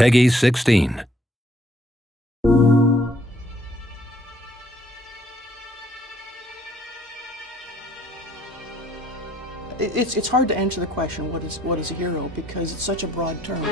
Peggy 16. It's hard to answer the question, what is a hero, because it's such a broad term.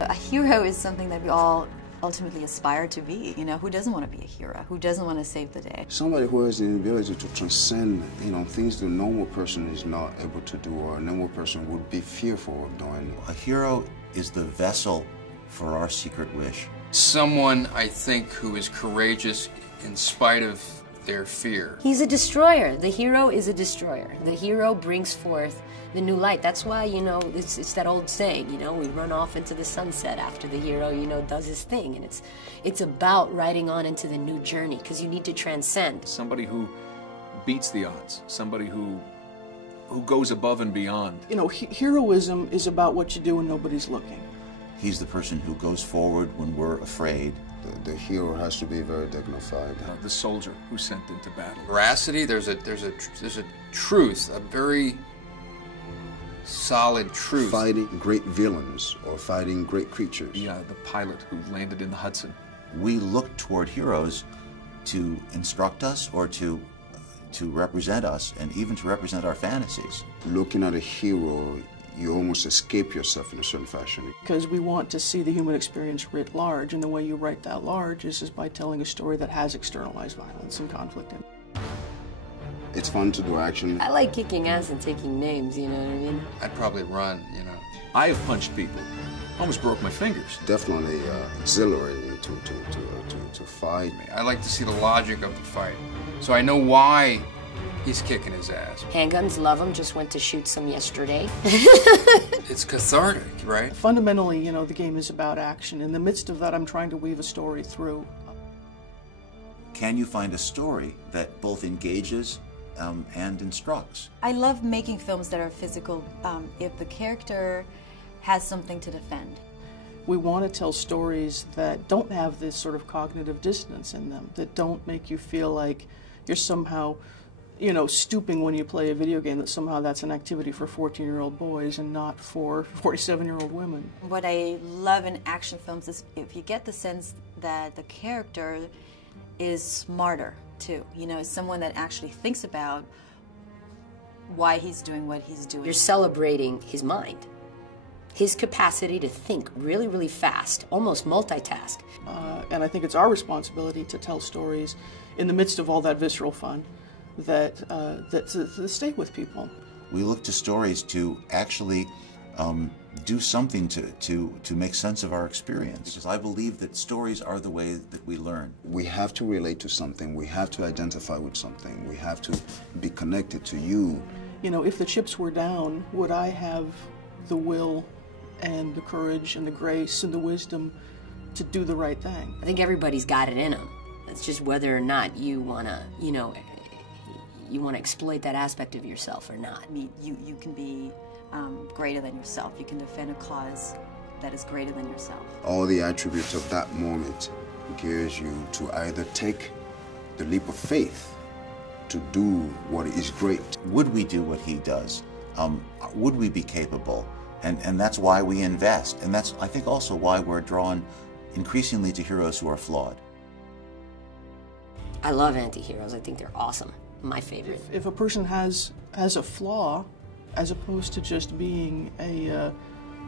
A hero is something that we all ultimately aspire to be. You know, who doesn't want to be a hero? Who doesn't want to save the day? Somebody who has the ability to transcend, things the normal person is not able to do, or a normal person would be fearful of doing. A hero is the vessel for our secret wish. Someone, I think, who is courageous in spite of their fear. He's a destroyer. The hero is a destroyer. The hero brings forth the new light. That's why, it's that old saying, we run off into the sunset after the hero, does his thing. And it's about riding on into the new journey, because you need to transcend. Somebody who beats the odds. Somebody who goes above and beyond. Heroism is about what you do when nobody's looking. He's the person who goes forward when we're afraid. The hero has to be very dignified. The soldier who's sent into battle. Veracity, there's a truth, a very solid truth. Fighting great villains or fighting great creatures. The pilot who landed in the Hudson. We look toward heroes to instruct us, or to represent us, and even to represent our fantasies. Looking at a hero, you almost escape yourself in a certain fashion. Because we want to see the human experience writ large, and the way you write that large is by telling a story that has externalized violence and conflict in it. It's fun to do action. I like kicking ass and taking names, you know what I mean? I'd probably run, I have punched people. Almost broke my fingers. Definitely exhilarating to fight. I like to see the logic of the fight, so I know why he's kicking his ass. Handguns, love them. Just went to shoot some yesterday. It's cathartic, right? Fundamentally, the game is about action. In the midst of that, I'm trying to weave a story through. Can you find a story that both engages and instructs? I love making films that are physical if the character has something to defend. We want to tell stories that don't have this sort of cognitive dissonance in them, that don't make you feel like you're somehow, stooping when you play a video game, that somehow that's an activity for 14-year-old boys and not for 47-year-old women. What I love in action films is if you get the sense that the character is smarter too, someone that actually thinks about why he's doing what he's doing. You're celebrating his mind, his capacity to think really, really fast, almost multitask. And I think it's our responsibility to tell stories in the midst of all that visceral fun that stay with people. We look to stories to actually do something to make sense of our experience. Because I believe that stories are the way that we learn. We have to relate to something. We have to identify with something. We have to be connected to you. If the chips were down, would I have the will and the courage and the grace and the wisdom to do the right thing? I think everybody's got it in them. It's just whether or not you want to, you want to exploit that aspect of yourself or not. I mean, you can be greater than yourself. You can defend a cause that is greater than yourself. All the attributes of that moment gears you to either take the leap of faith to do what is great. Would we do what he does? Would we be capable? And that's why we invest. And that's, I think, also why we're drawn increasingly to heroes who are flawed. I love anti-heroes. I think they're awesome. My favorite. If a person has a flaw, as opposed to just being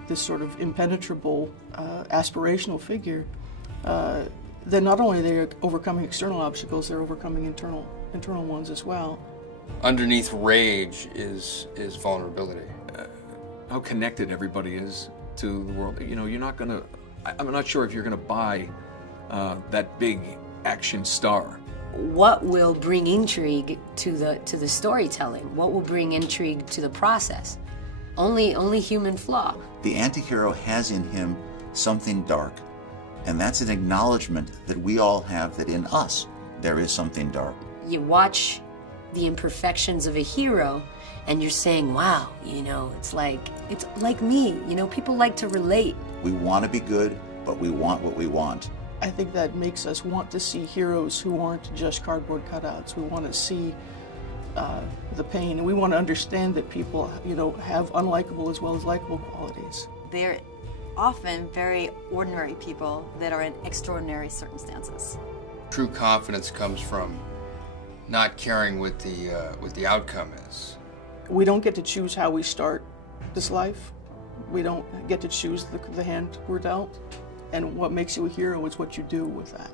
this sort of impenetrable, aspirational figure, then not only are they overcoming external obstacles, they're overcoming internal ones as well. Underneath rage is vulnerability. How connected everybody is to the world. You're not gonna. I'm not sure if you're gonna buy that big action star. What will bring intrigue to the storytelling? What will bring intrigue to the process? Only human flaw. The anti-hero has in him something dark, and that's an acknowledgement that we all have, that in us there is something dark. You watch the imperfections of a hero and you're saying, wow, it's like me. People like to relate. We want to be good, but we want what we want. I think that makes us want to see heroes who aren't just cardboard cutouts. We want to see the pain, and we want to understand that people, you know, have unlikable as well as likable qualities. They're often very ordinary people that are in extraordinary circumstances. True confidence comes from not caring what the outcome is. We don't get to choose how we start this life. We don't get to choose the hand we're dealt. And what makes you a hero is what you do with that.